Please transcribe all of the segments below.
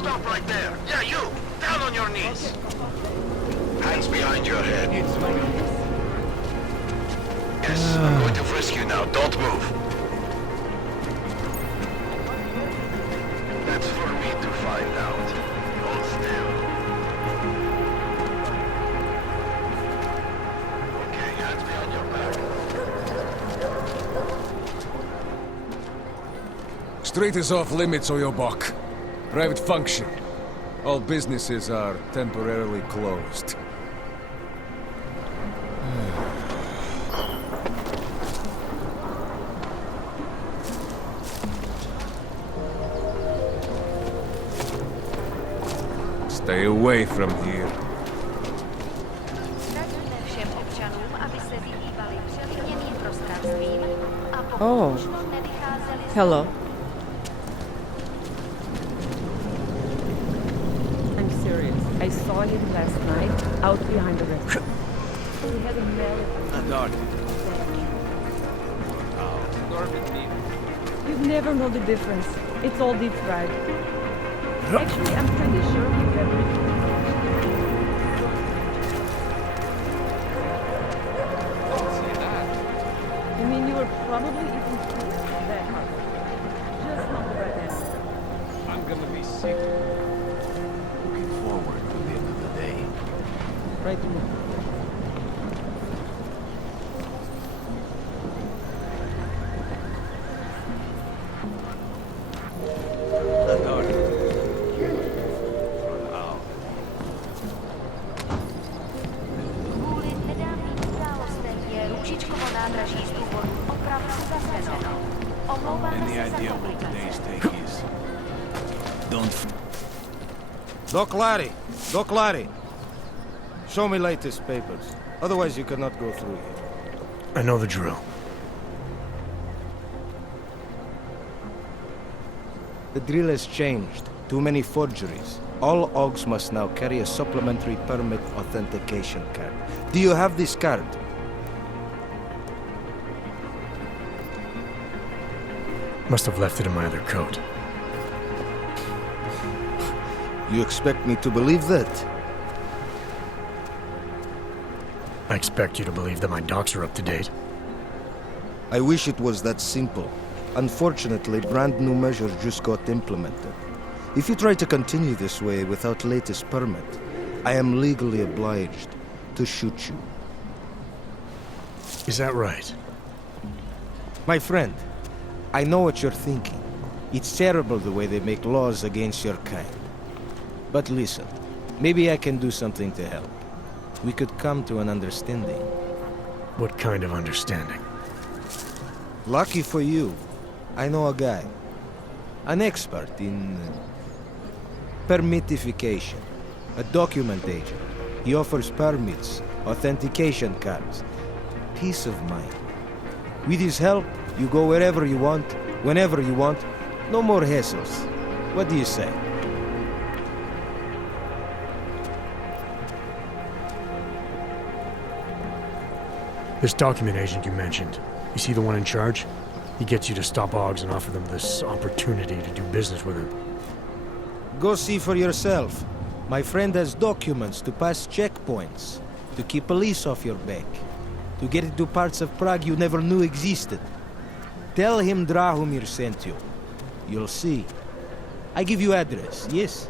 Stop right there. Yeah, you! Down on your knees! Hands behind your head. Yes, I'm going to frisk you now. Don't move. That's for me to find out. Hold still. Okay, hands behind your back. Street is off limits, Oyobok. Private function. All businesses are temporarily closed. Stay away from here. Oh. Hello. I'm serious. I saw him last night out behind the restaurant. He had a melon. You'd never know the difference. It's all deep fried. Actually, I'm pretty sure he never. I mean, you were probably eating food that hard. Just not the right answer. I'm gonna be sick. Looking forward to the end of the day. Right move. Any idea what today's take is? Don't. Doc Larry. Show me latest papers. Otherwise you cannot go through here. I know the drill. The drill has changed. Too many forgeries. All OGs must now carry a supplementary permit authentication card. Do you have this card? Must have left it in my other coat. You expect me to believe that? I expect you to believe that my docs are up to date. I wish it was that simple. Unfortunately, brand new measures just got implemented. If you try to continue this way without latest permit, I am legally obliged to shoot you. Is that right? My friend, I know what you're thinking. It's terrible the way they make laws against your kind. But listen, maybe I can do something to help. We could come to an understanding. What kind of understanding? Lucky for you, I know a guy. An expert in permitification. A document agent. He offers permits, authentication cards. Peace of mind. With his help, you go wherever you want, whenever you want. No more hassles. What do you say? This document agent you mentioned, is he the one in charge? He gets you to stop OGs and offer them this opportunity to do business with him. Go see for yourself. My friend has documents to pass checkpoints, to keep police off your back, to get into parts of Prague you never knew existed. Tell him Drahomir sent you. You'll see. I give you address, yes?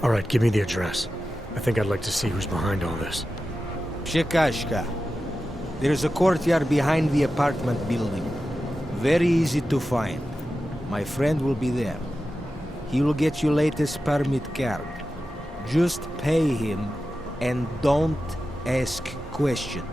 All right, give me the address. I think I'd like to see who's behind all this. Przekazka. There's a courtyard behind the apartment building. Very easy to find. My friend will be there. He will get you latest permit card. Just pay him and don't ask questions.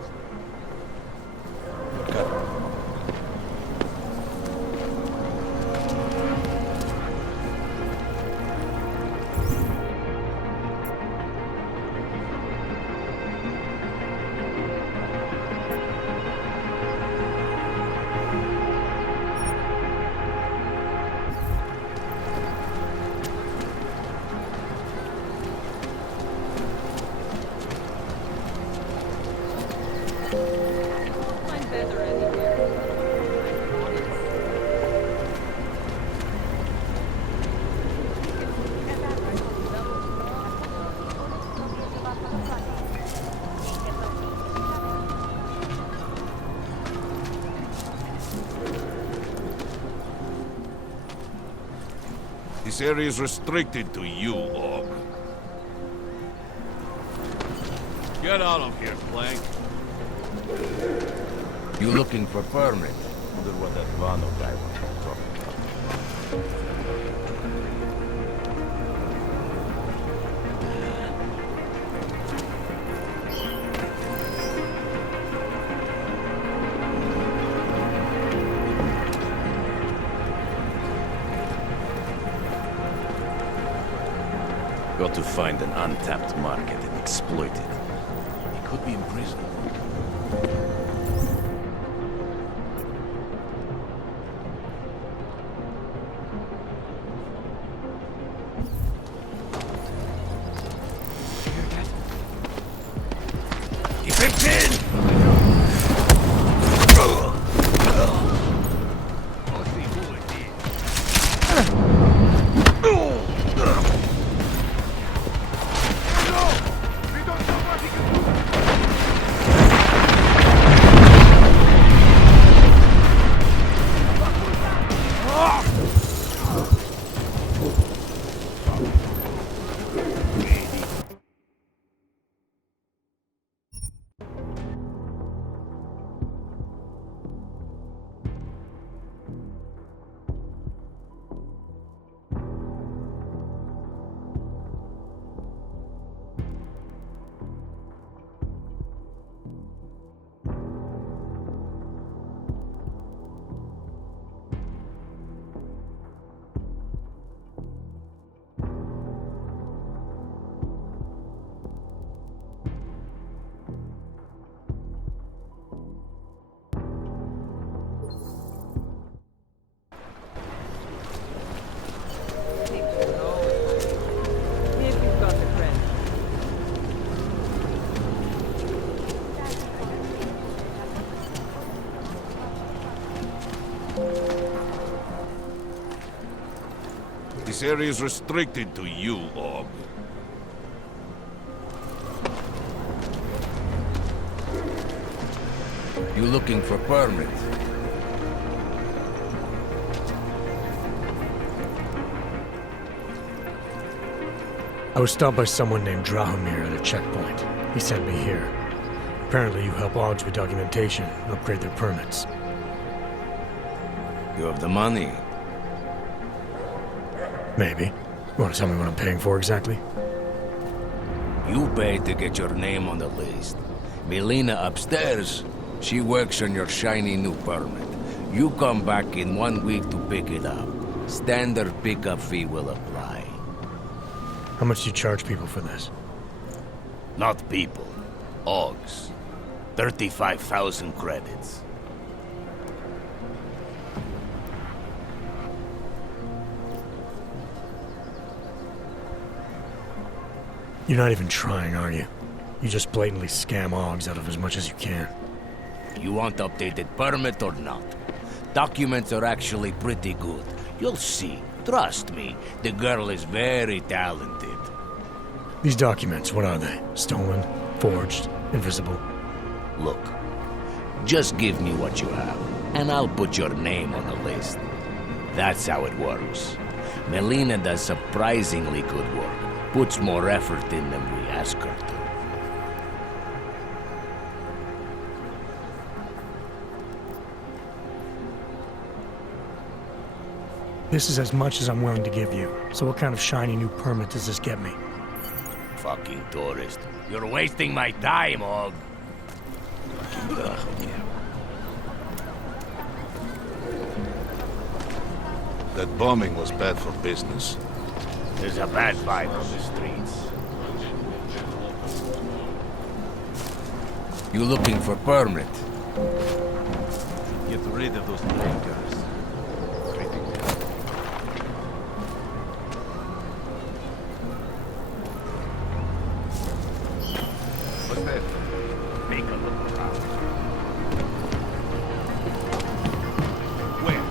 This area is restricted to you, Og. Get out of here, Plank. You looking for permit? Wonder what that Vano guy was talking about. Got to find an untapped market and exploit it. He could be in prison. Keep it in! If you've got the credit. This area is restricted to you, Og. You looking for permit? I was stopped by someone named Drahomir at a checkpoint. He sent me here. Apparently you help Augs with documentation and upgrade their permits. You have the money. Maybe. You want to tell me what I'm paying for exactly? You pay to get your name on the list. Melina upstairs, she works on your shiny new permit. You come back in 1 week to pick it up. Standard pickup fee will apply. How much do you charge people for this? Not people. Augs. 35,000 credits. You're not even trying, are you? You just blatantly scam Augs out of as much as you can. You want updated permit or not? Documents are actually pretty good. You'll see. Trust me, the girl is very talented. These documents, what are they? Stolen? Forged? Invisible? Look, just give me what you have, and I'll put your name on the list. That's how it works. Melina does surprisingly good work. Puts more effort in than we ask her to. This is as much as I'm willing to give you. So what kind of shiny new permit does this get me? Fucking tourist. You're wasting my time, Og. That bombing was bad for business. There's a bad vibe on the streets. You looking for permit? Get rid of those drinkers. What's that? Take a look around. Where?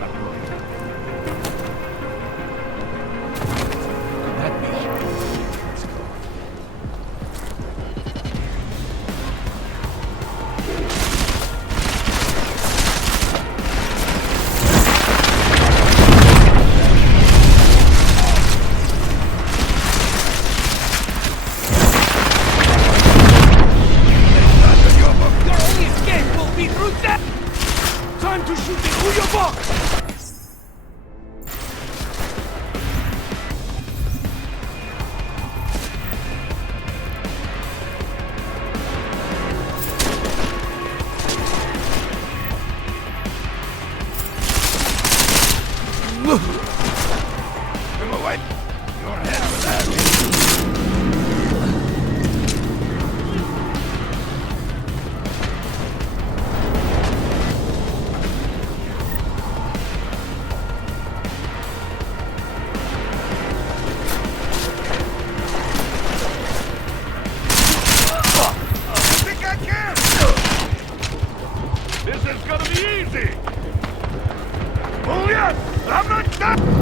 Not going. That be? Let's go. This is gonna be easy! Oh yes! I'm not done!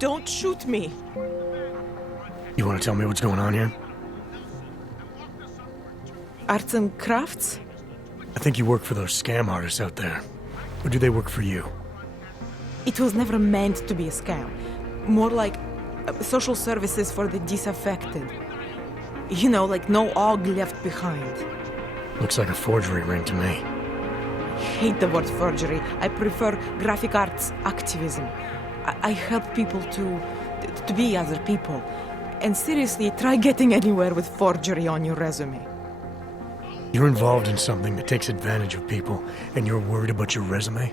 Don't shoot me. You want to tell me what's going on here? Arts and crafts? I think you work for those scam artists out there. Or do they work for you? It was never meant to be a scam. More like social services for the disaffected. You know, like no og left behind. Looks like a forgery ring to me. I hate the word forgery. I prefer graphic arts activism. I help people to be other people. And seriously, try getting anywhere with forgery on your resume. You're involved in something that takes advantage of people, and you're worried about your resume?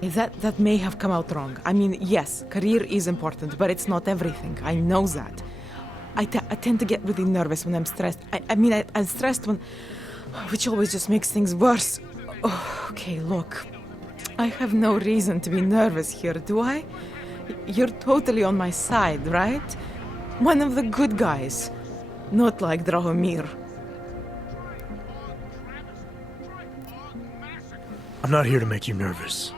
That may have come out wrong. I mean, yes, career is important, but it's not everything. I know that. I tend to get really nervous when I'm stressed. I'm stressed when... which always just makes things worse. Oh, okay, look. I have no reason to be nervous here, do I? You're totally on my side, right? One of the good guys. Not like Drahomir. I'm not here to make you nervous.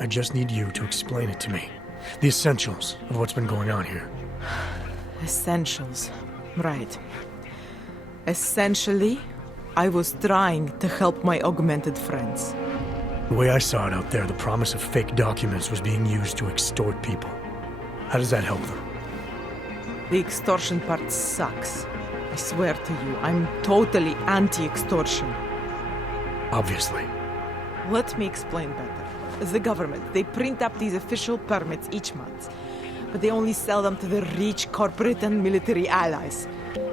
I just need you to explain it to me. The essentials of what's been going on here. Essentials. Right. Essentially, I was trying to help my augmented friends. The way I saw it out there, the promise of fake documents was being used to extort people. How does that help them? The extortion part sucks. I swear to you, I'm totally anti-extortion. Obviously. Let me explain better. The government, they print up these official permits each month, but they only sell them to the rich corporate and military allies.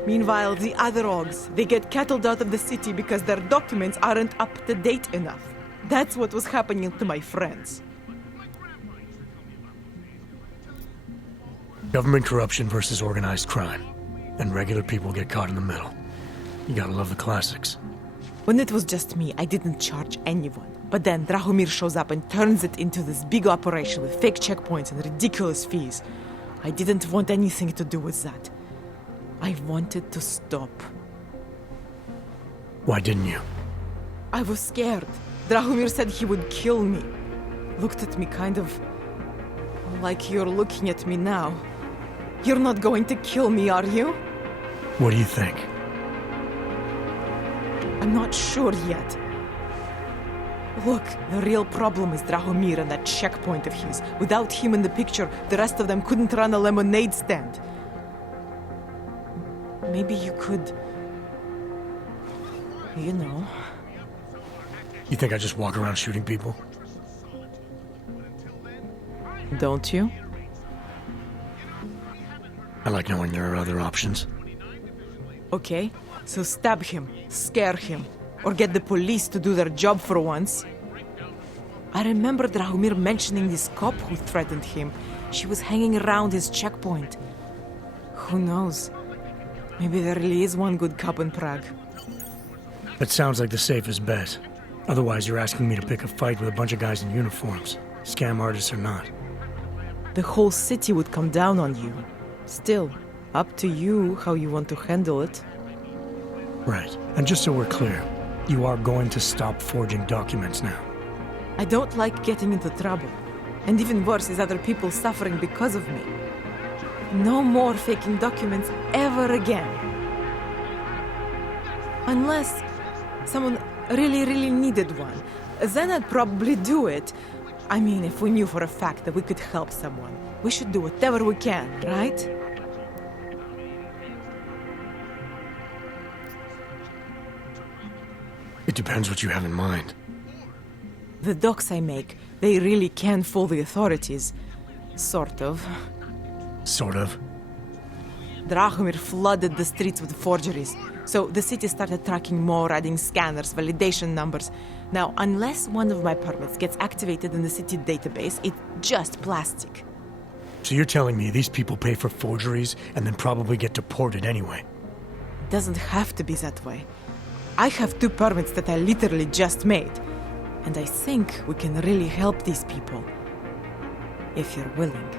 Meanwhile, the other Ogs, they get cattled out of the city because their documents aren't up to date enough. That's what was happening to my friends. Government corruption versus organized crime. And regular people get caught in the middle. You gotta love the classics. When it was just me, I didn't charge anyone. But then Drahomir shows up and turns it into this big operation with fake checkpoints and ridiculous fees. I didn't want anything to do with that. I wanted to stop. Why didn't you? I was scared. Drahomir said he would kill me. Looked at me kind of... like you're looking at me now. You're not going to kill me, are you? What do you think? I'm not sure yet. Look, the real problem is Drahomir and that checkpoint of his. Without him in the picture, the rest of them couldn't run a lemonade stand. Maybe you could... you know... You think I just walk around shooting people? Don't you? I like knowing there are other options. Okay, so stab him, scare him, or get the police to do their job for once. I remember Drahomir mentioning this cop who threatened him. She was hanging around his checkpoint. Who knows? Maybe there really is one good cop in Prague. That sounds like the safest bet. Otherwise, you're asking me to pick a fight with a bunch of guys in uniforms. Scam artists or not. The whole city would come down on you. Still, up to you how you want to handle it. Right. And just so we're clear, you are going to stop forging documents now. I don't like getting into trouble. And even worse is other people suffering because of me. No more faking documents ever again. Unless someone really needed one. Then I'd probably do it. I mean, if we knew for a fact that we could help someone, we should do whatever we can, right? It depends what you have in mind. The docs I make, they really can fool the authorities. Sort of. Sort of. Drahomir flooded the streets with forgeries, so the city started tracking more, adding scanners, validation numbers. Now, unless one of my permits gets activated in the city database, it's just plastic. So you're telling me these people pay for forgeries and then probably get deported anyway? It doesn't have to be that way. I have 2 permits that I literally just made. And I think we can really help these people. If you're willing.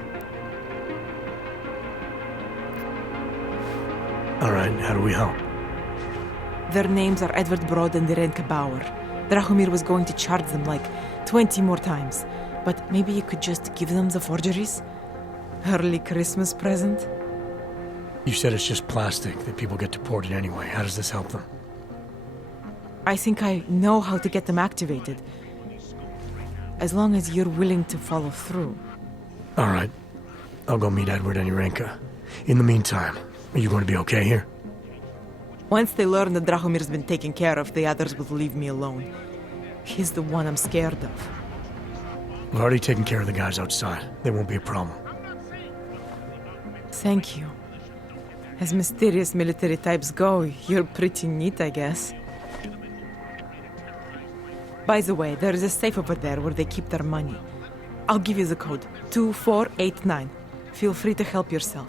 All right, how do we help? Their names are Edward Broad and Irenka Bauer. Drahomir was going to charge them like 20 more times. But maybe you could just give them the forgeries? Early Christmas present? You said it's just plastic, that people get deported anyway. How does this help them? I think I know how to get them activated. As long as you're willing to follow through. All right. I'll go meet Edward and Yurenka. In the meantime, are you going to be okay here? Once they learn that Drahomir's been taken care of, the others will leave me alone. He's the one I'm scared of. We've already taken care of the guys outside. They won't be a problem. Thank you. As mysterious military types go, you're pretty neat, I guess. By the way, there is a safe over there where they keep their money. I'll give you the code. 2489. Feel free to help yourself.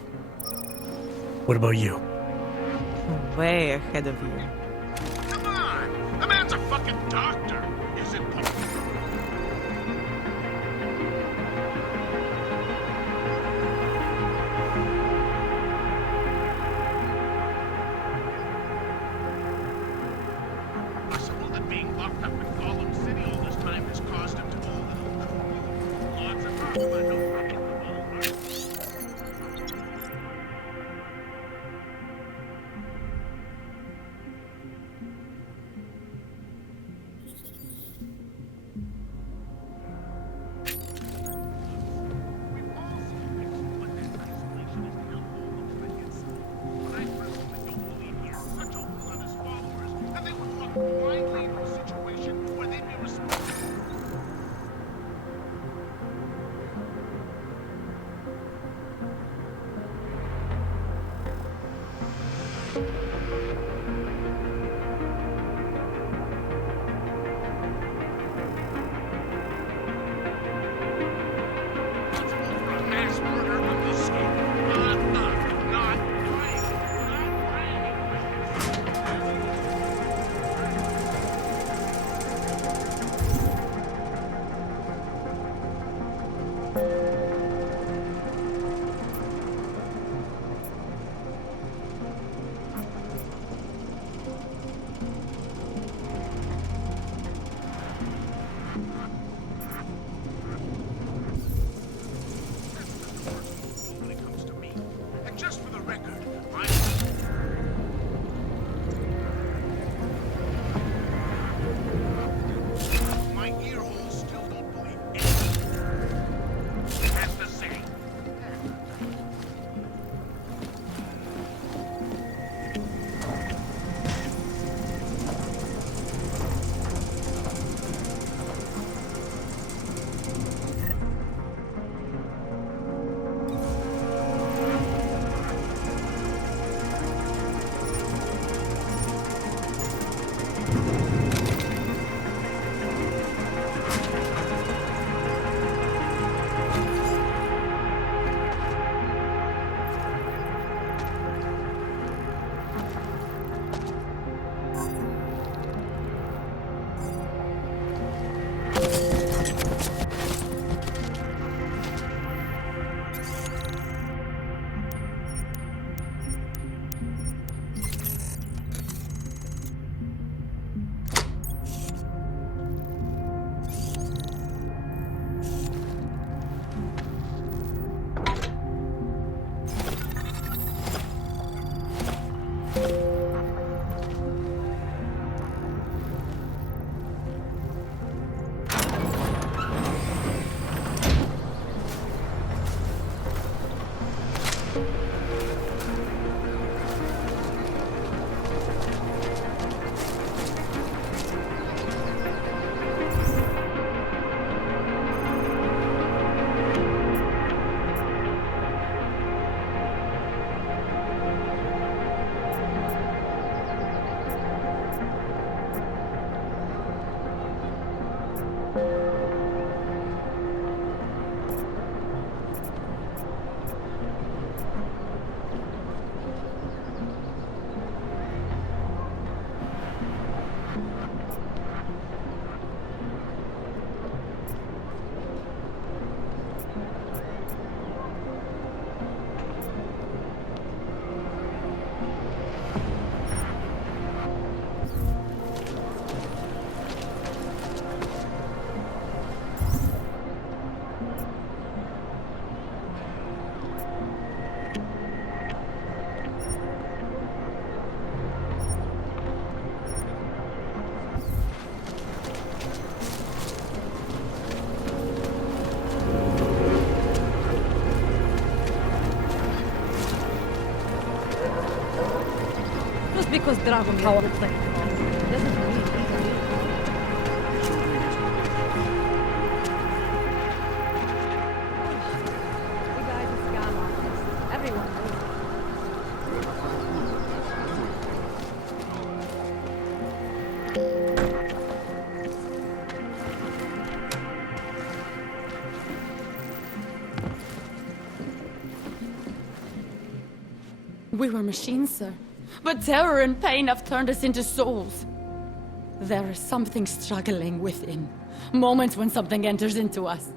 What about you? Way ahead of you. Come on! The man's a fucking doctor! Is it possible that being locked up in Gollum City all this time has caused him to fall ill? Lots of talk about no fucking right? Just because Dragomir looks like doesn't mean anything. You guys are scam artists. Everyone knows. We were machines, sir. But terror and pain have turned us into souls. There is something struggling within. Moments when something enters into us.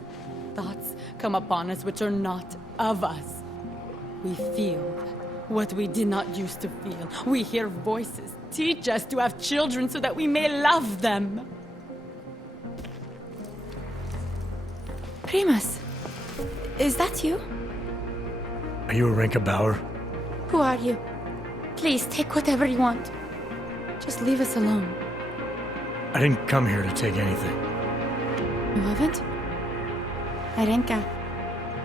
Thoughts come upon us which are not of us. We feel what we did not used to feel. We hear voices. Teach us to have children so that we may love them. Primus, is that you? Are you Arenka Bauer? Who are you? Please, take whatever you want. Just leave us alone. I didn't come here to take anything. You haven't? Arenka,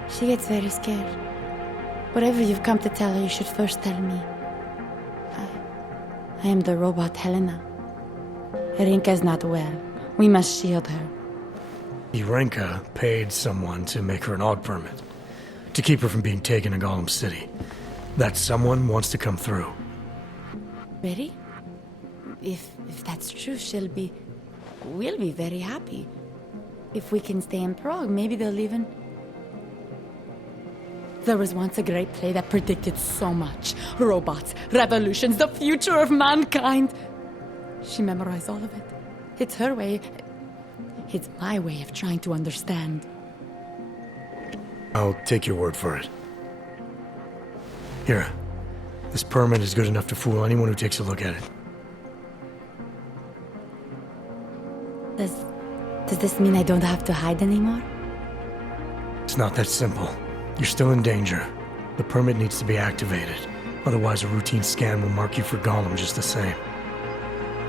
she gets very scared. Whatever you've come to tell her, you should first tell me. I am the robot Helena. Arenka is not well. We must shield her. Arenka paid someone to make her an AUG permit. To keep her from being taken to Golem City. That someone wants to come through. Really? If that's true, we'll be very happy. If we can stay in Prague, maybe they'll even... There was once a great play that predicted so much. Robots, revolutions, the future of mankind. She memorized all of it. It's her way. It's my way of trying to understand. I'll take your word for it. Here. This permit is good enough to fool anyone who takes a look at it. Does this mean I don't have to hide anymore? It's not that simple. You're still in danger. The permit needs to be activated. Otherwise, a routine scan will mark you for Golem just the same.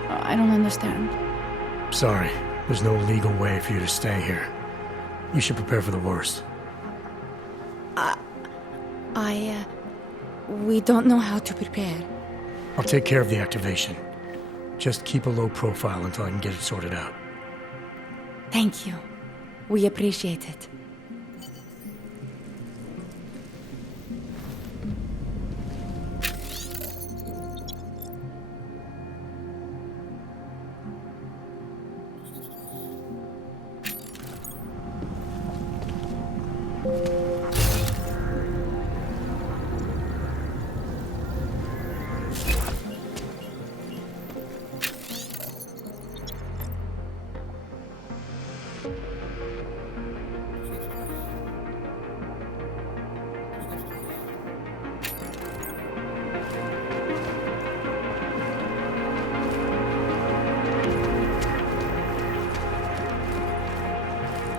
I don't understand. Sorry, there's no legal way for you to stay here. You should prepare for the worst. We don't know how to prepare. I'll take care of the activation. Just keep a low profile until I can get it sorted out. Thank you. We appreciate it.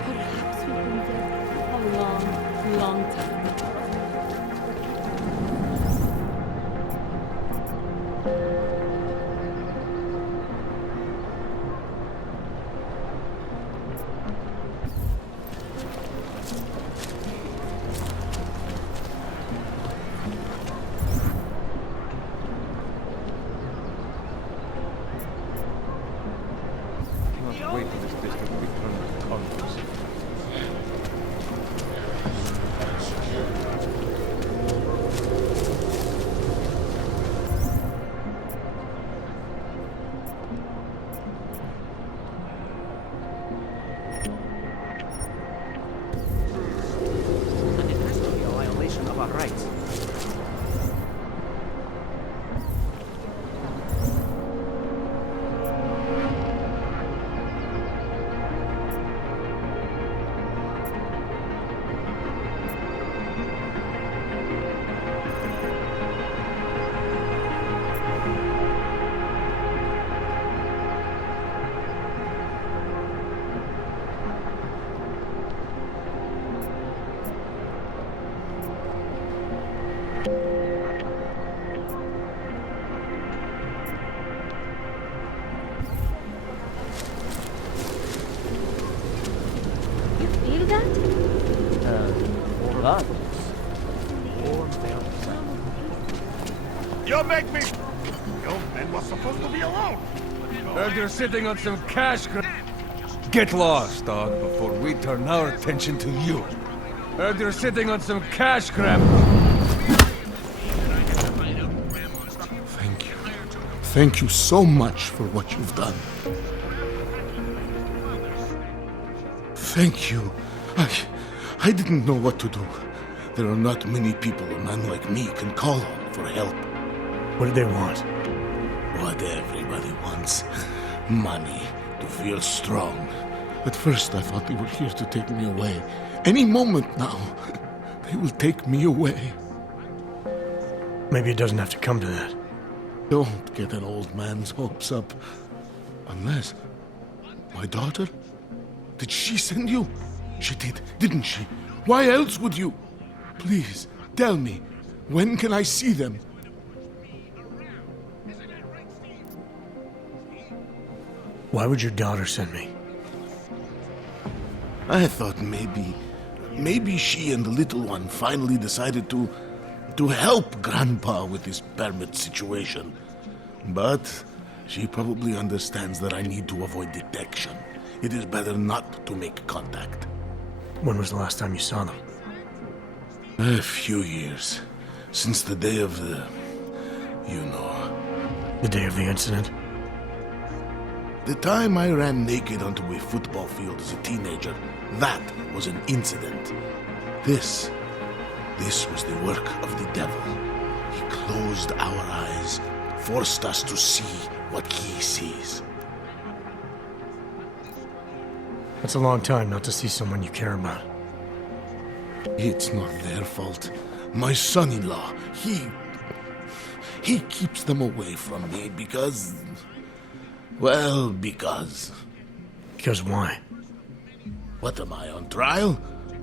Perhaps we've been dead a long, long time. Wait for this district to return to Congress. And it has to be a violation of our rights. You feel that? Blood. You make me... The old man was supposed to be alone. Heard you're sitting on some cash grab. Get lost, dog, before we turn our attention to you. Heard you're sitting on some cash grab. Thank you. Thank you so much for what you've done. Thank you. I didn't know what to do. There are not many people a man like me can call on for help. What did they want? What everybody wants. Money. To feel strong. At first I thought they were here to take me away. Any moment now, they will take me away. Maybe it doesn't have to come to that. Don't get an old man's hopes up. Unless... My daughter? Did she send you? She did, didn't she? Why else would you? Please, tell me. When can I see them? Why would your daughter send me? I thought maybe she and the little one finally decided to help Grandpa with his permit situation. But she probably understands that I need to avoid detection. It is better not to make contact. When was the last time you saw them? A few years. Since the day of the... you know. The day of the incident? The time I ran naked onto a football field as a teenager, that was an incident. This was the work of the devil. He closed our eyes, forced us to see what he sees. That's a long time not to see someone you care about. It's not their fault. My son-in-law, he keeps them away from me because... well, because... Because why? What am I, on trial?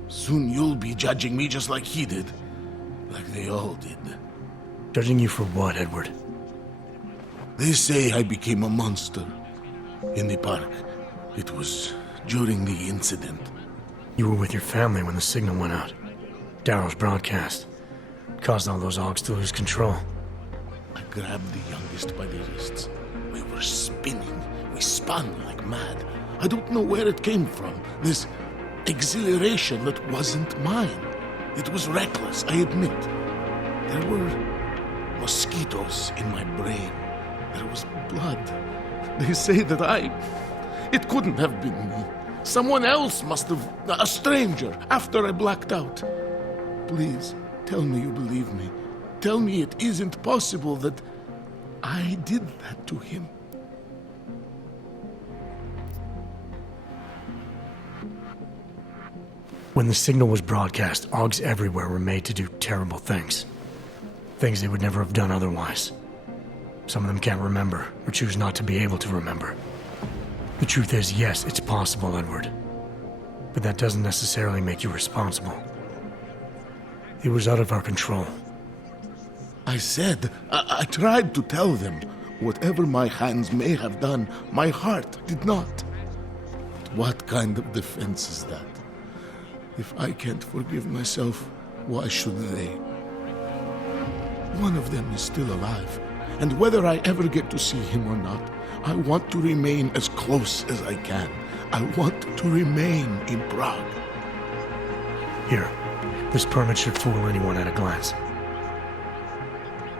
Soon you'll be judging me just like he did. Like they all did. Judging you for what, Edward? They say I became a monster. In the park. It was during the incident. You were with your family when the signal went out. Darrow's broadcast. Caused all those Augs to lose control. I grabbed the youngest by the wrists. We were spinning. We spun like mad. I don't know where it came from. This exhilaration that wasn't mine. It was reckless, I admit. There were mosquitoes in my brain. There was blood. They say that it couldn't have been me. Someone else must have... a stranger, after I blacked out. Please, tell me you believe me. Tell me it isn't possible that I did that to him. When the signal was broadcast, Augs everywhere were made to do terrible things. Things they would never have done otherwise. Some of them can't remember, or choose not to be able to remember. The truth is, yes, it's possible, Edward. But that doesn't necessarily make you responsible. It was out of our control. I said, I tried to tell them. Whatever my hands may have done, my heart did not. But what kind of defense is that? If I can't forgive myself, why should they? One of them is still alive, and whether I ever get to see him or not, I want to remain as close as I can. I want to remain in Prague. Here, this permit should fool anyone at a glance.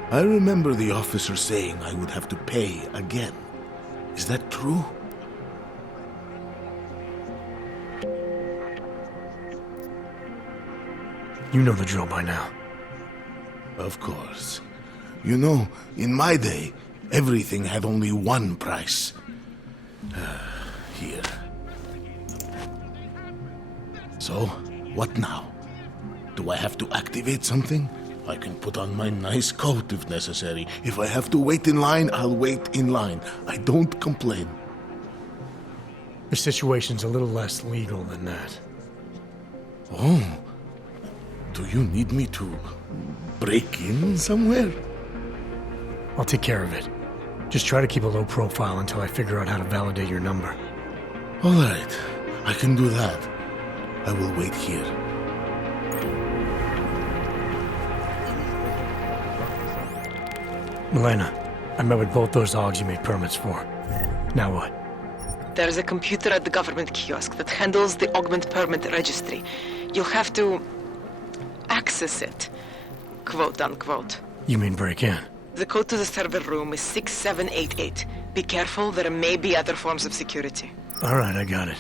I remember the officer saying I would have to pay again. Is that true? You know the drill by now. Of course. You know, in my day, everything had only one price. Here. So, what now? Do I have to activate something? I can put on my nice coat if necessary. If I have to wait in line, I'll wait in line. I don't complain. The situation's a little less legal than that. Oh. Do you need me to break in somewhere? I'll take care of it. Just try to keep a low profile until I figure out how to validate your number. All right. I can do that. I will wait here. Milena, I met with both those Augs you made permits for. Now what? There's a computer at the government kiosk that handles the augment permit registry. You'll have to access it, quote unquote. You mean break in? The code to the server room is 6788. Be careful, there may be other forms of security. Alright, I got it.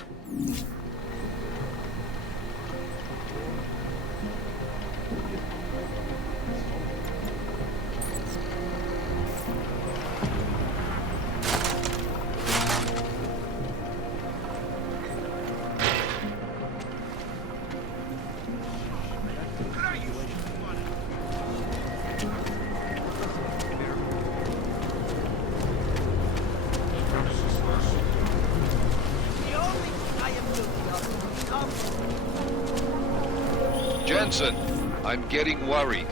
Jensen, I'm getting worried.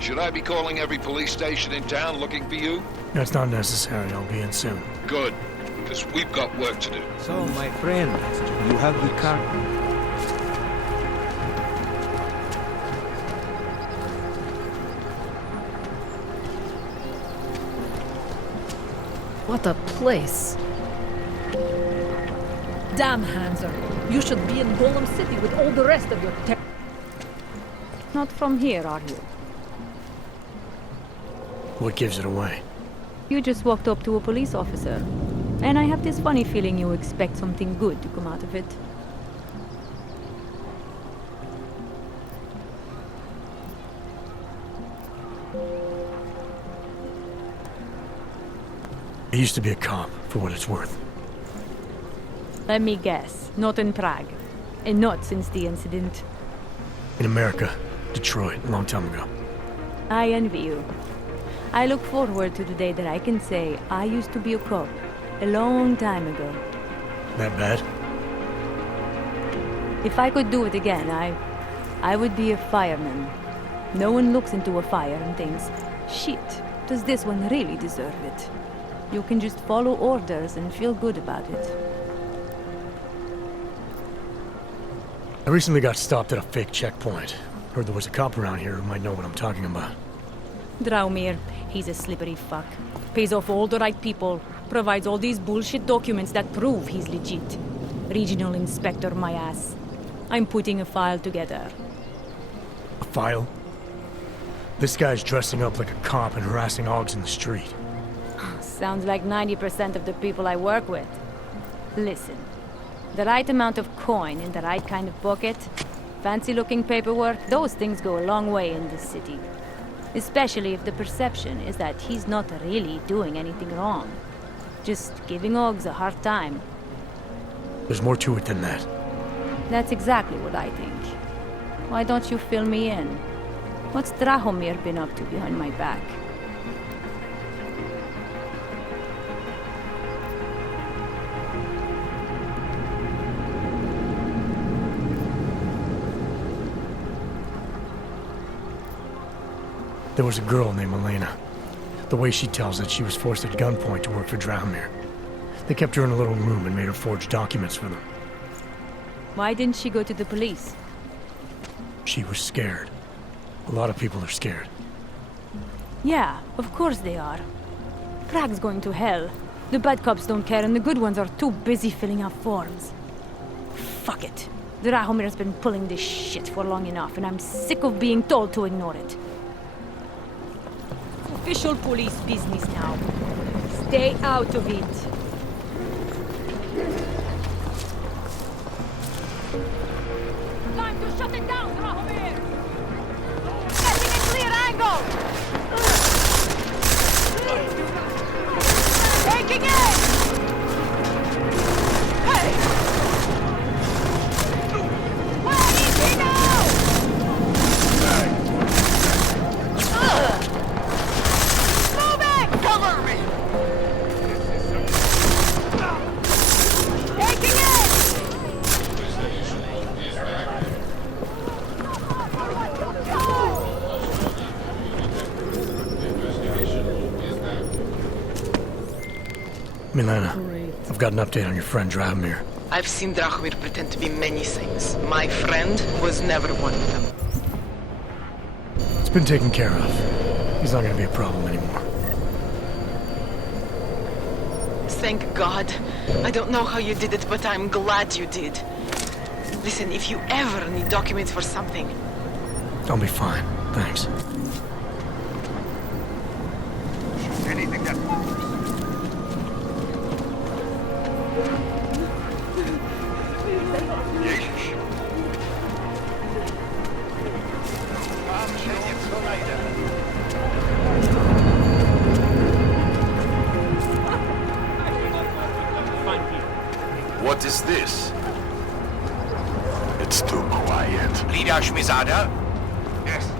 Should I be calling every police station in town looking for you? That's not necessary. I'll be in soon. Good, because we've got work to do. So, my friend, you have the car. What a place. Damn, Hanser. You should be in Golem City with all the rest of your Not from here, are you? What gives it away? You just walked up to a police officer. And I have this funny feeling you expect something good to come out of it. I used to be a cop, for what it's worth. Let me guess. Not in Prague. And not since the incident. In America. Detroit, a long time ago. I envy you. I look forward to the day that I can say I used to be a cop. A long time ago. That bad? If I could do it again, I would be a fireman. No one looks into a fire and thinks, shit, does this one really deserve it? You can just follow orders and feel good about it. I recently got stopped at a fake checkpoint. Heard there was a cop around here who might know what I'm talking about. Draumir, he's a slippery fuck. Pays off all the right people. Provides all these bullshit documents that prove he's legit. Regional inspector, my ass. I'm putting a file together. A file? This guy's dressing up like a cop and harassing Augs in the street. Sounds like 90% of the people I work with. Listen, the right amount of coin in the right kind of pocket, fancy-looking paperwork, those things go a long way in this city. Especially if the perception is that he's not really doing anything wrong. Just giving Augs a hard time. There's more to it than that. That's exactly what I think. Why don't you fill me in? What's Drahomir been up to behind my back? There was a girl named Elena. The way she tells it, she was forced at gunpoint to work for Drahomir. They kept her in a little room and made her forge documents for them. Why didn't she go to the police? She was scared. A lot of people are scared. Yeah, of course they are. Prague's going to hell. The bad cops don't care and the good ones are too busy filling out forms. Fuck it. Drahomir's been pulling this shit for long enough and I'm sick of being told to ignore it. Official police business now. Stay out of it. Time to shut it down, Drahomir! Getting a clear angle! Taking it! Hey! Where is he now? Cover me! Taking it! Milena, I've got an update on your friend Drahomir. I've seen Drahomir pretend to be many things. My friend was never one of them. It's been taken care of. He's not gonna be a problem anymore. Thank God. I don't know how you did it, but I'm glad you did. Listen, if you ever need documents for something... I'll be fine, thanks. Anything that moves. What is this? It's too quiet. Leader Schmizada? Yes.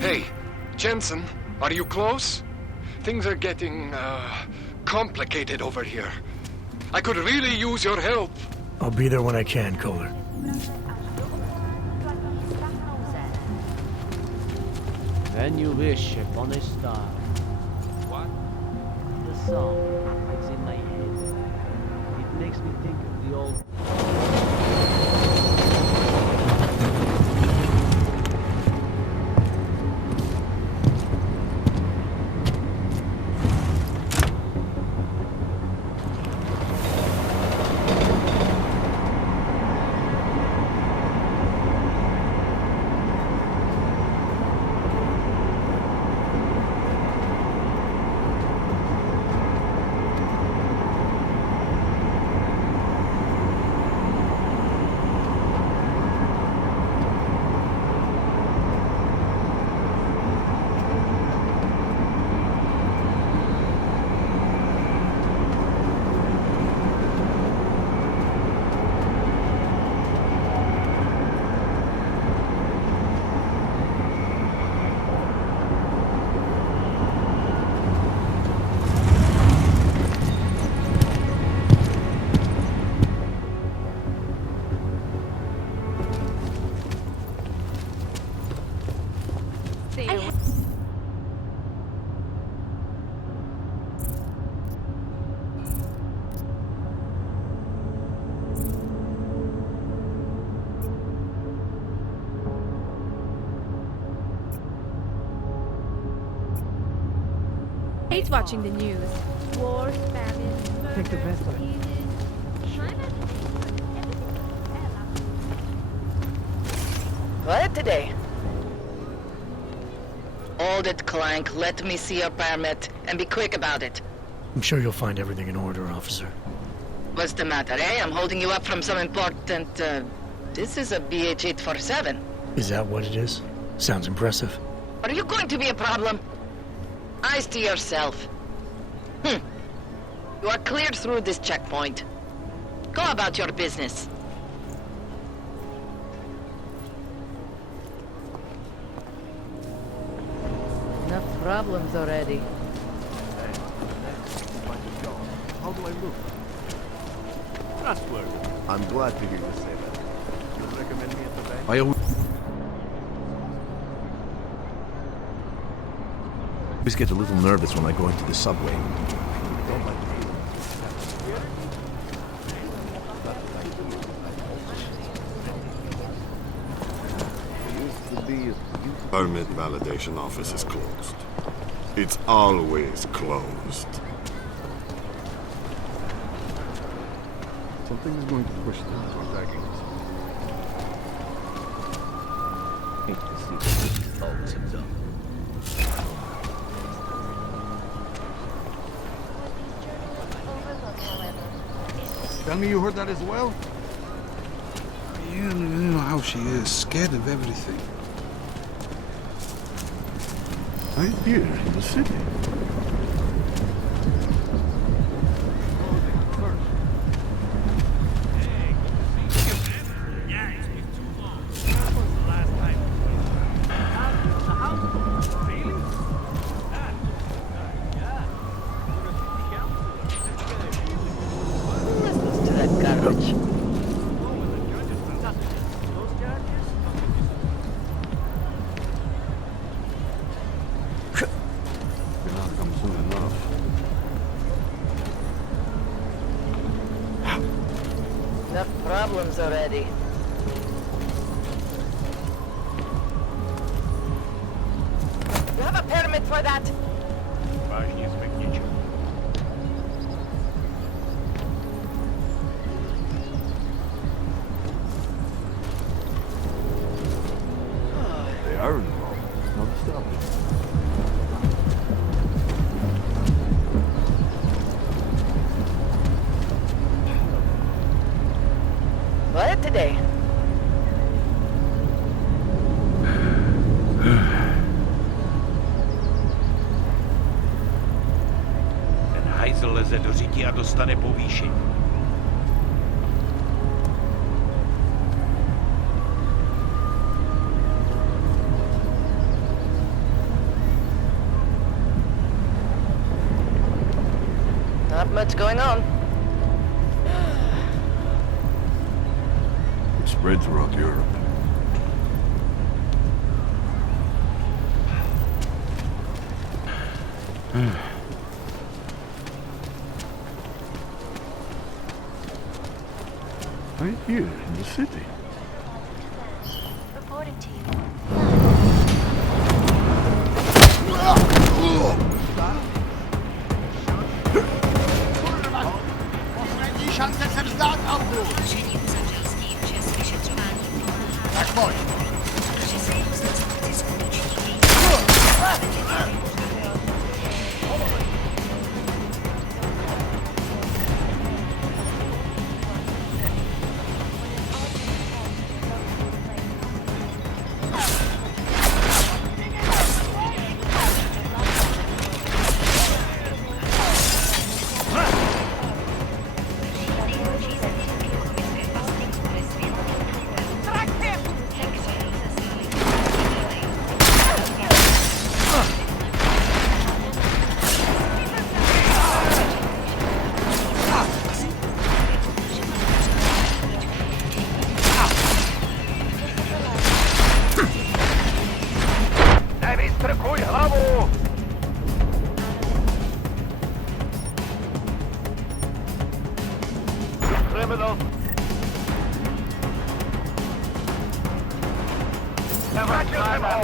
Hey, Jensen, are you close? Things are getting, complicated over here. I could really use your help. I'll be there when I can, Kohler. When you wish upon a star. What? The song is in my head. It makes me think of the old... I hate watching the news. War, famine, Take the best of it. Quiet today. Hold it, Clank. Let me see your permit, and be quick about it. I'm sure you'll find everything in order, officer. What's the matter, eh? I'm holding you up from some important, This is a BH-847. Is that what it is? Sounds impressive. Are you going to be a problem? Eyes to yourself. You are cleared through this checkpoint. Go about your business. Enough problems already. How do I look? Trustworthy. I'm glad to hear you say that. You'll recommend me at the bank? I always get a little nervous when I go into the subway. Don't like me. Permit validation office is closed. It's always closed. Something is going to push them toward dragging us. Hate to see this always ends up. Tell me you heard that as well? Yeah, you know how she is, scared of everything. Right here in the city. Enough problems already. for that. Vážně jsme k ničemu. They are involved. Not stop. What today? Ten hajzl leze do řití a dostane povýšení. Not much going on. It spread throughout Europe. Right here in the city. Reporting to you. Szance se vzdát autu! Tak pojď! Nevystrkuj hlavu! Criminal! Nevrátil jsem ho!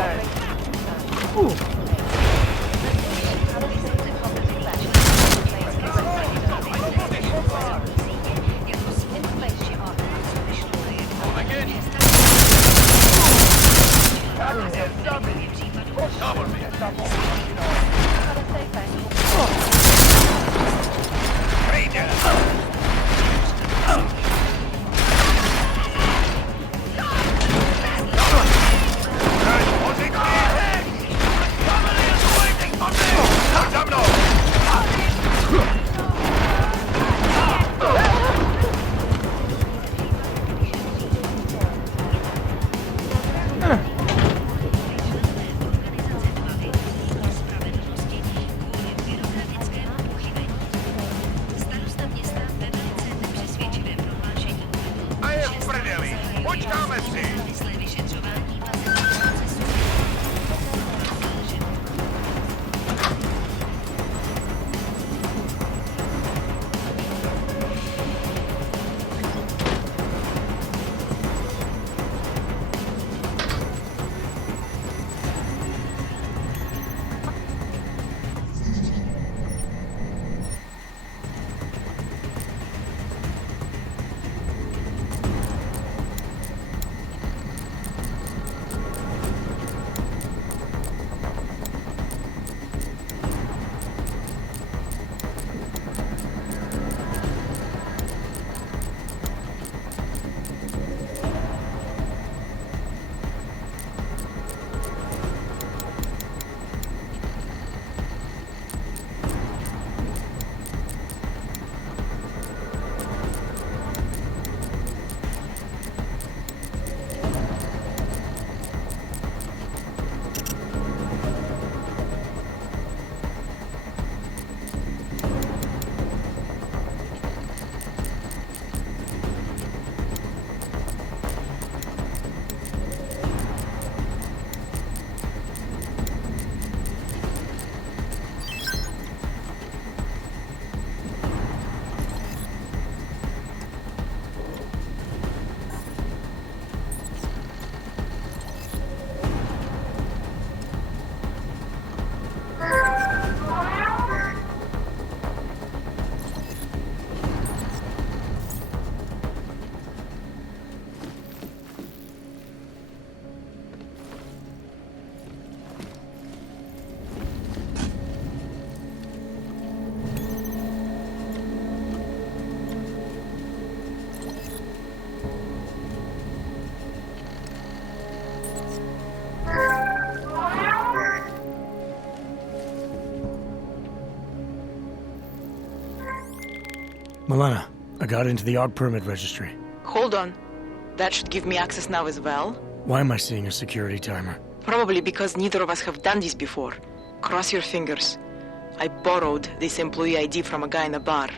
Milena, I got into the AUG permit registry. Hold on. That should give me access now as well. Why am I seeing a security timer? Probably because neither of us have done this before. Cross your fingers. I borrowed this employee ID from a guy in a bar.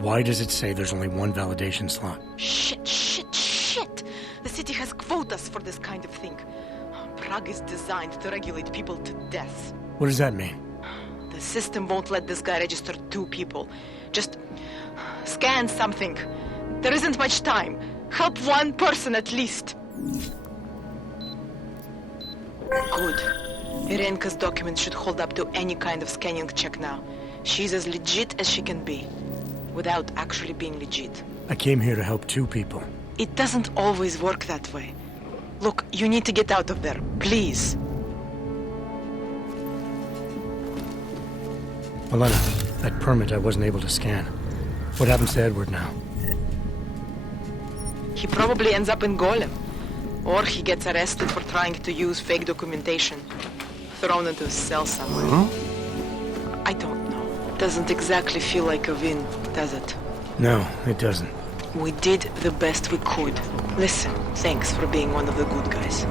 Why does it say there's only one validation slot? Shit. The city has quotas for this kind of thing. Prague is designed to regulate people to death. What does that mean? The system won't let this guy register 2 people. Just scan something. There isn't much time. Help 1 person at least. Good. Irenka's documents should hold up to any kind of scanning check now. She's as legit as she can be, without actually being legit. I came here to help 2 people. It doesn't always work that way. Look, you need to get out of there, please. Milena, that permit I wasn't able to scan. What happens to Edward now? He probably ends up in Golem. Or he gets arrested for trying to use fake documentation. Thrown into a cell somewhere. Huh? I don't know. Doesn't exactly feel like a win, does it? No, it doesn't. We did the best we could. Listen, thanks for being one of the good guys.